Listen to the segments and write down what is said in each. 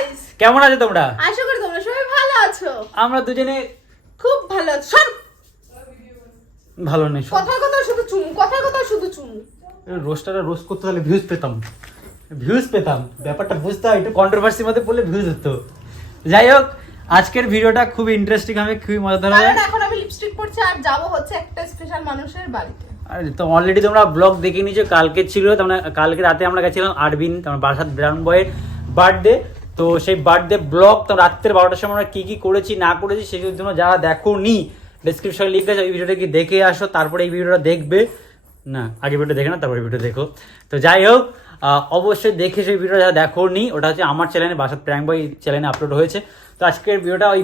Guys, কেমন আছো তোমরা? আশা করি তোমরা সবাই ভালো আছো। আমরা দুজনে খুব ভালো আছি। সব ভালো নেই। কথা কথা শুধু চুমু, কথা কথা শুধু চুমু। রোস্টারটা রোস্ট করতে তাহলে ভিউজ পেতাম। ব্যাপারটা বুঝতে হয়, একটু কন্ট্রোভার্সির মধ্যে পড়লে ভিউজ হতো। যাই হোক, আজকের ভিডিওটা খুবই ইন্টারেস্টিং হবে, খুবই মজাদার হবে। কারণ এখন আমি লিপস্টিক পরছি আর যাব হচ্ছে একটা স্পেশাল মানুষের বাড়িতে। আর তো অলরেডি তোমরা ব্লগ দেখে নিয়েছো, কালকে ছিল, তোমরা কালকে রাতে আমরা গেছিলাম আরবিন, তোমার বারাসাত ব্রাউন বয়ের বার্থডে। তো সেই বার্থডে ব্লগ তো রাত্রের 12টার সময় আমরা কী কী করেছি না করেছি সেগুলোর জন্য যারা দেখো নি ডিসক্রিপশনে লিঙ্ক আছে, ওই ভিডিওটা কি দেখে আসো, তারপরে এই ভিডিওটা দেখবে না, আগে ভিডিও দেখে না তারপরে ভিডিও দেখো। তো যাই হোক, অবশ্যই দেখে সেই ভিডিওটা যারা দেখো নি, ওটা হচ্ছে আমার চ্যানেলে বারাসাত প্র্যাঙ্ক বয় চ্যানেলে আপলোড হয়েছে। তো আজকের ভিডিওটা ওই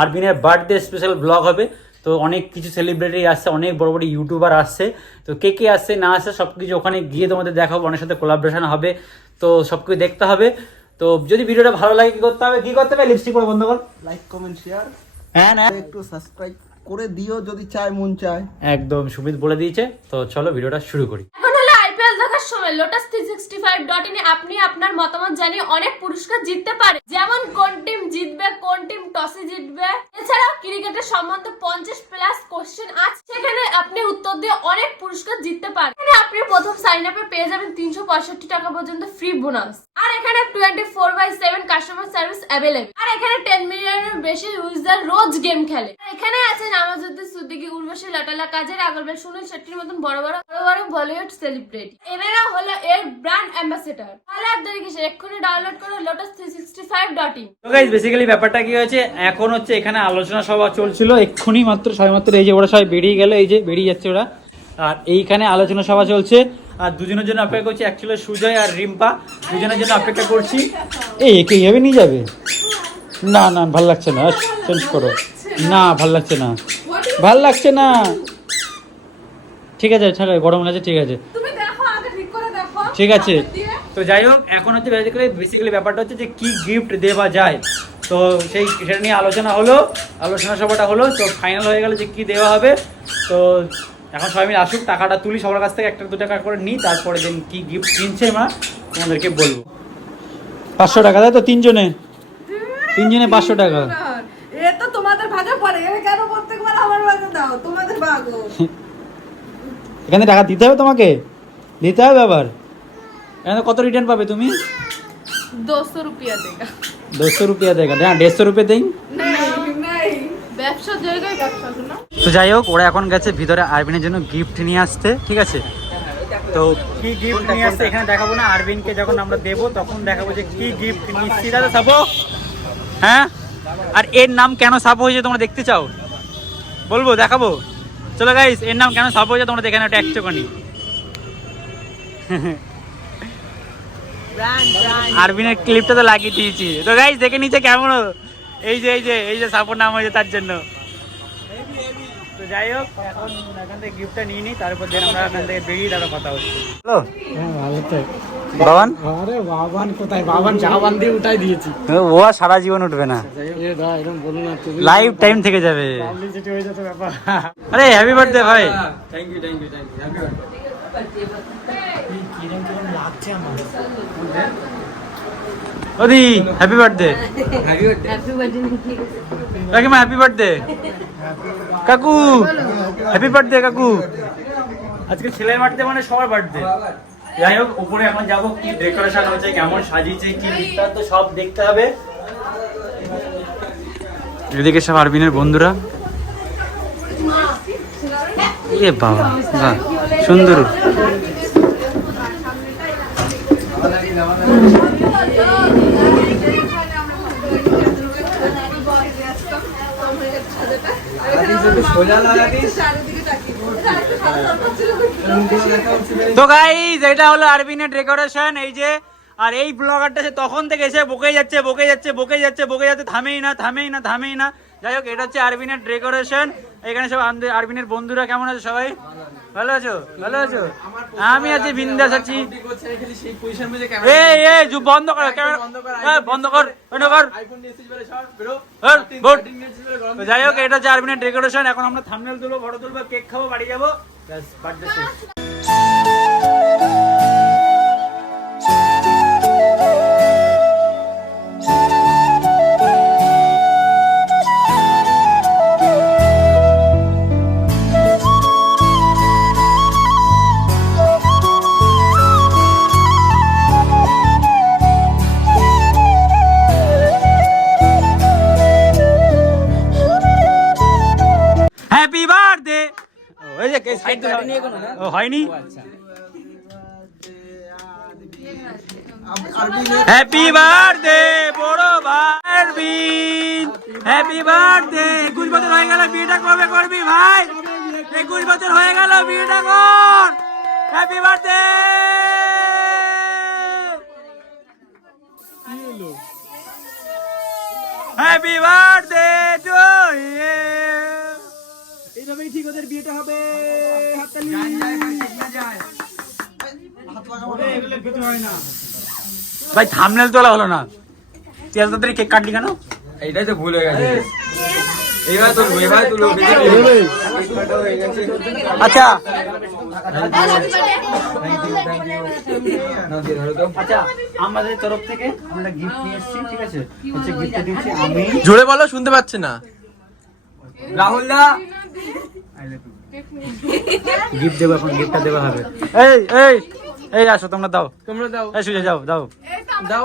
আরবিনের বার্থডে স্পেশাল ব্লগ হবে। তো অনেক কিছু সেলিব্রিটি আসছে, অনেক বড় বড় ইউটিউবার আসছে। তো কে কে আসছে না আসছে সব কিছু ওখানে গিয়ে তোমাদের দেখাবো, অনেক সাথে কোলাবরেশন হবে। তো সব কিছু দেখতে হবে। তো যদি ভিডিওটা ভালো লাগে কি করতে হবে লিপস্টিক করে বন্ধ কর, লাইক কমেন্ট শেয়ার, হ্যাঁ না একটু সাবস্ক্রাইব করে দিও যদি চায়, মন চায়। একদম সুমিত বলে দিয়েছে। তো চলো ভিডিওটা শুরু করি। এখন হলো আইপিএল দেখার সময়। lotus365.in এ আপনি আপনার মতামত জানিয়ে অনেক পুরস্কার জিততে পারেন, যেমন কোন টিম জিতবে, কোন টিম টসে জিতবে। এছাড়াও ক্রিকেটের সম্বন্ধে 50+ কোশ্চেন আছে, সেখানে আপনি উত্তর দিয়ে অনেক পুরস্কার জিততে পারেন। এখানে আপনি প্রথম সাইন আপে পেয়ে যাবেন 365 টাকা পর্যন্ত ফ্রি বোনাস। আর এখানে 24/7 কাস্টমার সার্ভিস অ্যাভেলেবল। আর এখানে 10 মিলিয়নের বেশি ইউজার রোজ গেম খেলে। এখানে আছেন আমাজউদ্দিন সিদ্দিকী, উর্বশী লাটালা, কাজের আগরওয়াল, সুনীল শেট্টির মতন বড় বড় বলিউড সেলিব্রিটি। এনারা হলো এর ব্র্যান্ড অ্যাম্বাসেডর। তাহলে আর দেরি কিসের, এক্ষুনি ডাউনলোড করো lotus365.in। তো গাইস বেসিক্যালি ব্যাপারটা কি হয়েছে, এখন হচ্ছে এখানে আলোচনা সভা চলছিল, এক্ষুনি সবেমাত্র এই যে ওরা সবাই বেরিয়ে গেল, এই যে বেরিয়ে যাচ্ছে ওরা। আর এইখানে আলোচনা সভা চলছে, আর দুজনের জন্য অপেক্ষা করছি, অ্যাকচুয়ালি সুজয় আর রিম্পা দুজনের জন্য অপেক্ষা করছি। এই একে এইভাবে নিয়ে যাবে? না না ভাল লাগছে না, চেঞ্জ করো। না ভাল লাগছে না, ভাল লাগছে না। ঠিক আছে ছাড়ো, গরম লাগছে, ঠিক আছে তুমি দেখো, আগে ঠিক করে দেখো। ঠিক আছে। তো যাই হোক, এখন হচ্ছে বেসিক্যালি ব্যাপারটা হচ্ছে যে কি গিফট দেওয়া যায়। তো সেটা নিয়ে আলোচনা সভাটা হলো। তো ফাইনাল হয়ে গেল যে কি দেওয়া হবে। তো এখন সবাই মিলে আসুক, টাকাটা তুলি সবার কাছ থেকে 1-2 টাকা করে নিই, তারপরে দিন কি গিফট কিনছে আমরা তোমাদেরকে বলবো। 500 টাকা, তাই তো? তিনজনে 500 টাকা। এ তো তোমাদের ভাগে পড়ে, এ কেন প্রত্যেকবার আমার ভাগে দাও? তোমাদের ভাগ। এখানে টাকা দিতে হবে, তোমাকে দিতে হবে আবার। এখানে কত রিটার্ন পাবে তুমি? 200 रुपया देगा। 200 रुपया देगा না, 150 रुपया দেই। नहीं, ব্যবসার জায়গায় ব্যবসা না। তো যাই হোক, ওরা এখন গেছে ভিতরে আরবিনের জন্য গিফট নিয়ে আসতে, ঠিক আছে? তো কি গিফট নিয়ে আসতে এখানে দেখাবো না, আরবিনকে যখন আমরা দেবো তখন দেখাবো যে কি গিফট নিচ্ছি। দাদা সাবো, হ্যাঁ? আর এর নাম কেন সাবো হয়েছে তোমরা দেখতে চাও? বলবো, দেখাবো। চলো গাইস, এর নাম কেন সাবো হয়েছে তোমরা দেখে নাও, একটা একটুখানি। আরবিনের ক্লিপটা তো লাগিয়ে দিয়েছি। তো গাইস দেখে নিচে কেমন, এই যে সাপোর নাম হয়েছে তার জন্য। তো যাই হোক, এখন এখান থেকে গিফটটা নিয়ে নিই, তারপর দেন আমরা এখান থেকে বেরিয়ে তারপর কথা হচ্ছে। হ্যালো বাবান। আরে বাবান কোথায়? বাবান জাবান দিয়ে উঠাই দিয়েছি। ও আর সারা জীবন উঠবে না, এ দা এরকম বলো না, তুমি লাইফ টাইম থেকে যাবে। পাবলিসিটি হয়ে যেত ব্যাপার। আরে হ্যাপি বার্থডে ভাই। Thank you happy birthday. কিরকম লাগছে আমার? ওদি হ্যাপি বার্থডে। কাকিমা হ্যাপি বার্থডে। কাকু হ্যাপি বার্থডে। কাকু আজকে ছেলের বার্থডে মানে সবার বার্থডে। যাই হোক, উপরে এখন যাবো, কি ডেকোরেশন হচ্ছে, কেমন সাজিয়েছে, কি তো সব দেখতে হবে। এদিকে সব আরবিনের বন্ধুরা। এ বাবা, বাহ সুন্দর। তো গাইস, এটা হলো আরবিনের ডেকোরেশন, এই যে। আর এই ব্লগারটা সে তখন থেকে এসে বকেই যাচ্ছে, থামেই না। যাই হোক, এটা হচ্ছে আরবিনের ডেকোরেশন। এখানে সব আরবিনের বন্ধুরা কেমন আছে সবাই? ভালো আছো? আমি আছি, বিন্দাস আছি। বন্ধ কর ক্যামেরা, বন্ধ কর। যাই হোক, এটা হচ্ছে আরবিনের ডেকোরেশন। এখন আমরা থাম্বনেল তুলবো, ফটো তুলবো, কেক খাবো, বাড়ি যাবো, বার্থডে শেষ। লাইক দাও। ও হয়নি? হ্যাপি বার্থডে বড় ভাই আরবিন, হ্যাপি বার্থডে। 21 বছর হয়ে গেল, বিয়েটা কবে করবি ভাই? 21 বছর হয়ে গেল, বিয়েটা কর। Happy birthday. Happy birthday to you. এইভাবেই ঠিক ওদের বিয়েটা হবে। হাততালি। এগুলো কিছু হয় না। ভাই থাম্বনেল তোলা হলো না, তুই এত তাড়াতাড়ি কেক কাটলি কেন? এইটাই তো ভুল হয়ে গেছে। এবার তো আচ্ছা আচ্ছা, আমাদের তরফ থেকে আমরা গিফট নিয়ে এসেছি, ঠিক আছে? হচ্ছে গিফট দিচ্ছি আমি। জোরে বলো, শুনতে পাচ্ছি না। রাহুল দা গিফট দেবো, এখন গিফটটা দেওয়া হবে। এই এই এই আসো তোমরা, দাও তোমরা দাও, এই সুজে যাও দাও। দাও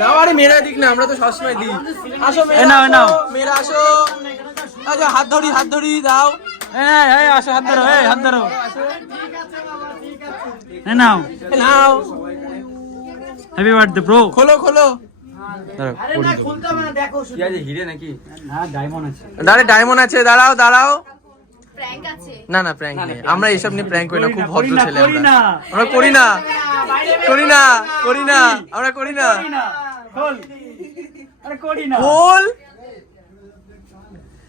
দাও। আরে মেয়েরা দিক না, আমরা তো সবসময় দিই। আসো এই নাও, এই নাও। মেয়েরা আসো। আচ্ছা হাত ধরি দাও। এই এই আসো, হাত ধরো, এই হাত ধরো। এই নাও, নাও, হ্যাপি বার্থডে ব্রো। খোলো খোলো। কি আছে, হিরে নাকি? হ্যাঁ ডায়মন্ড আছে। ডায়মন্ড আছে। দাঁড়াও দাঁড়াও। প্র্যাঙ্ক আছে। না না, প্র্যাঙ্ক নেই। আমরা এইসব নিয়ে প্র্যাঙ্ক করি না, খুব ভদ্র ছেলে করি না, আমরা করি না, করি না, করি না, আমরা করি না। খোল, আরে করি না। খোল।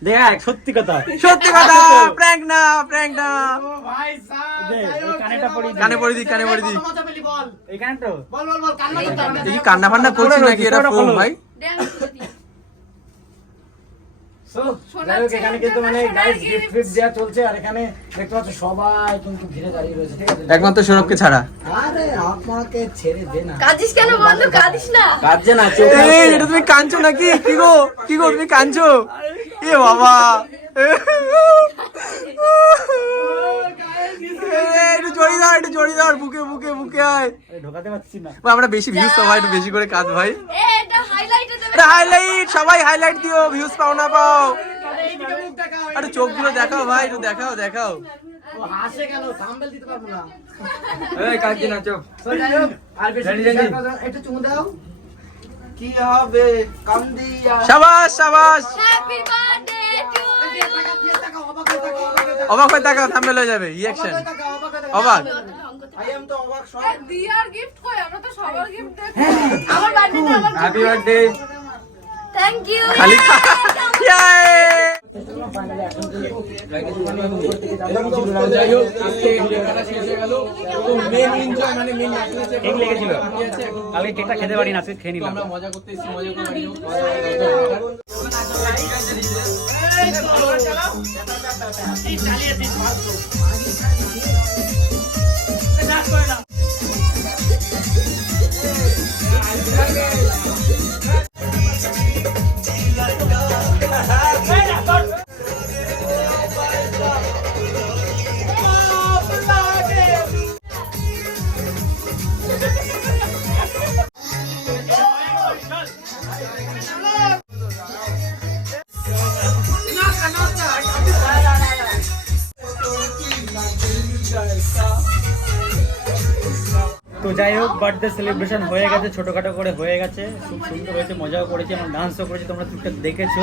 দেখ সত্যি কথা, সত্যি কথা, প্র্যাঙ্ক না, প্র্যাঙ্ক না। দে, এই কানেরটা পরিয়ে দে। কানে পড়ে দি, কানে পড়ে দি। এই কানেরটা তুই কি কান্না ফান্না করছিস নাকি? এটা খোলো, ফোন খোলো। ভাই। যাই হোক, এখানে কিন্তু মানে গাইস গিফট ফিফট দেওয়া চলছে, আর এখানে দেখতে পাচ্ছ সবাই কিন্তু ঘিরে দাঁড়িয়ে রয়েছে, ঠিক আছে? একমাত্র সৌরভকে ছাড়া। আরে আমাকে ছেড়ে দে না। কাঁদিস কেন বন্ধু, কাঁদিস না। কাঁদছে না, এই এটা তুমি কাঁদছো নাকি? কি গো, কি গো, তুমি কাঁদছো? এ বাবা, একটু জড়ি দাও, একটু জড়ি দাও, বুকে বুকে বুকে আয়। ঢোকাতে পারছি না। ভাই, আমরা বেশি ভিউজ পাবো, একটু বেশি করে কাঁদ ভাই। এটা হাইলাইটে দেবে। হাইলাইট, সবাই হাইলাইট দিও, ভিউজ পাও না পাও। আরে চোখগুলো দেখাও ভাই, একটু দেখাও দেখাও। ও হাসে গেল, থাম্বনেল দিতে পারবো না। এই কাঁদছি না, চুপ। তো যাই হোক, আর বেশি একটু চুমু দাও। কি হবে কান্দিয়া? শাবাশ শাবাশ। Happy birthday to you. অবাক হয়ে তাকাও, থাম্বনেল হয়ে যাবে। রিঅ্যাকশন অবাক। দিয়ার গিফট কই? আমরা তো সবার গিফট দেখ। আমার বার্থডে না, আমার হ্যাপি বার্থডে। Thank you. খালি ইয়ে। যাই হোক, আজকে ভিডিওটা শেষ হয়ে গেল। তো মেন এনজয় মানে মেন কেক লেগেছিল, কালকে কেকটা খেতে পারি না, আজকে খেয়ে নিলাম। আমরা মজা করতে এসেছি, মজা করে বাড়ি তো যাই হোক, বার্থডে সেলিব্রেশন হয়ে গেছে, ছোটখাটো করে হয়ে গেছে, খুব সুন্দর হয়েছে, মজাও করেছি, এবং ডান্সও করেছি, তোমরা টুকটাক দেখেছো।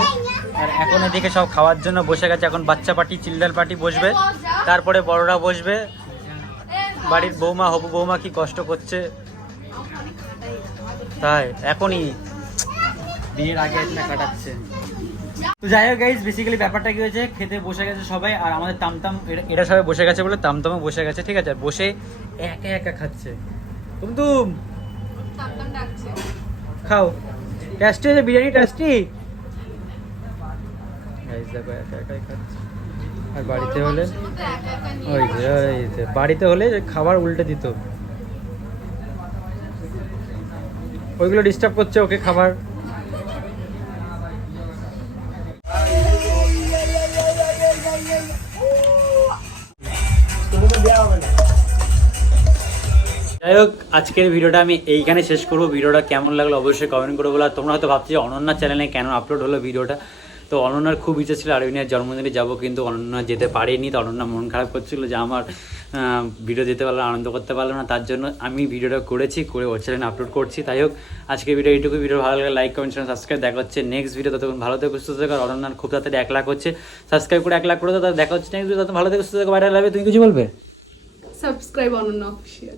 আর এখন এদিকে সব খাওয়ার জন্য বসে গেছে। এখন বাচ্চা পার্টি, চিলড্রেন পার্টি বসবে, তারপরে বড়রা বসবে। বাড়ির বৌমা, হবু বৌমা কি কষ্ট করছে, তাই এখনই বিয়ের আগে একটা কাটাচ্ছে। তো যাই হোক গাইজ, বেসিক্যালি ব্যাপারটা কি হয়েছে, খেতে বসে গেছে সবাই, আর আমাদের তামতাম এরা সবাই বসে গেছে বলে তামতামও বসে গেছে, ঠিক আছে? আর বসে একা একা খাচ্ছে। তুমতুম খাও, টেস্টি হয়েছে বিরিয়ানি, টেস্টি। গাইজ দেখো একা একাই খাচ্ছে। আর বাড়িতে হলে ওই যে বাড়িতে হলে খাবার উল্টে দিত, ওইগুলো ডিস্টার্ব করছে ওকে খাবার। যাই হোক, আজকের ভিডিওটা আমি এইখানে শেষ করবো। ভিডিওটা কেমন লাগলো অবশ্যই কমেন্ট করে বলো। আর তোমরা হয়তো ভাবছো যে অনন্যা চ্যানেলে কেন আপলোড হলো ভিডিওটা, তো অনন্যার খুব ইচ্ছা ছিল আরবিনের জন্মদিনে যাবো, কিন্তু অনন্যা যেতে পারেনি। তো অনন্যা মন খারাপ করছিল যে আমার ভিডিও দিতে পারলাম, আনন্দ করতে পারলাম না। তার জন্য আমি ভিডিওটা করেছি, করে ওর চ্যানেলে আপলোড করছি। তাই হোক, আজকে ভিডিও এইটুকু। ভিডিও ভালো লাগে লাইক কমেন্ট সাবস্ক্রাইব। দেখা হচ্ছে নেক্সট ভিডিও। ততক্ষণ ভালো থেকে সুস্থ থাকো। আর অনন্যার খুব তাড়াতাড়ি 1 লাখ হচ্ছে, সাবস্ক্রাইব করে 1 লাখ করে দাও। দেখা হচ্ছে নেক্সট ভিডিও। তত ভালো থেকে সুস্থ থাকো। বাইরে লাগবে, তুমি কিছু বলবে? সাবস্ক্রাইব অনন্য অফিসিয়াল।